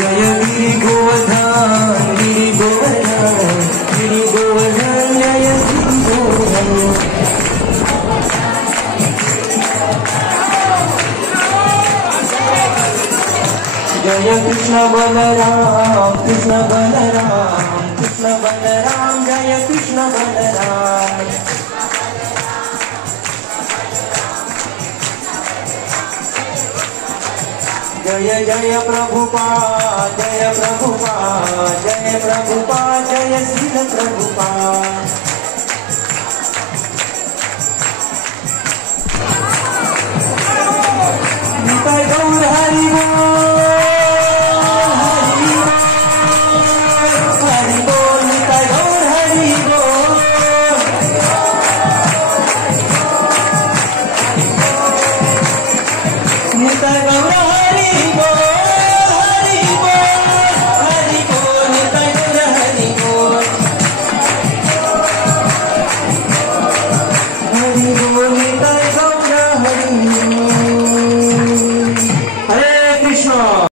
Jai Giri Govardhan Giri Govardhan Giri Govardhan Jai Giri Govardhan. Jai Krishna Balram Krishna Balram Krishna Balram Jai Krishna Balram. Jai Jai Prabhupada Jai Prabhupada Jai Prabhupada Jai Srila Prabhupada. Nitai Gaur Hari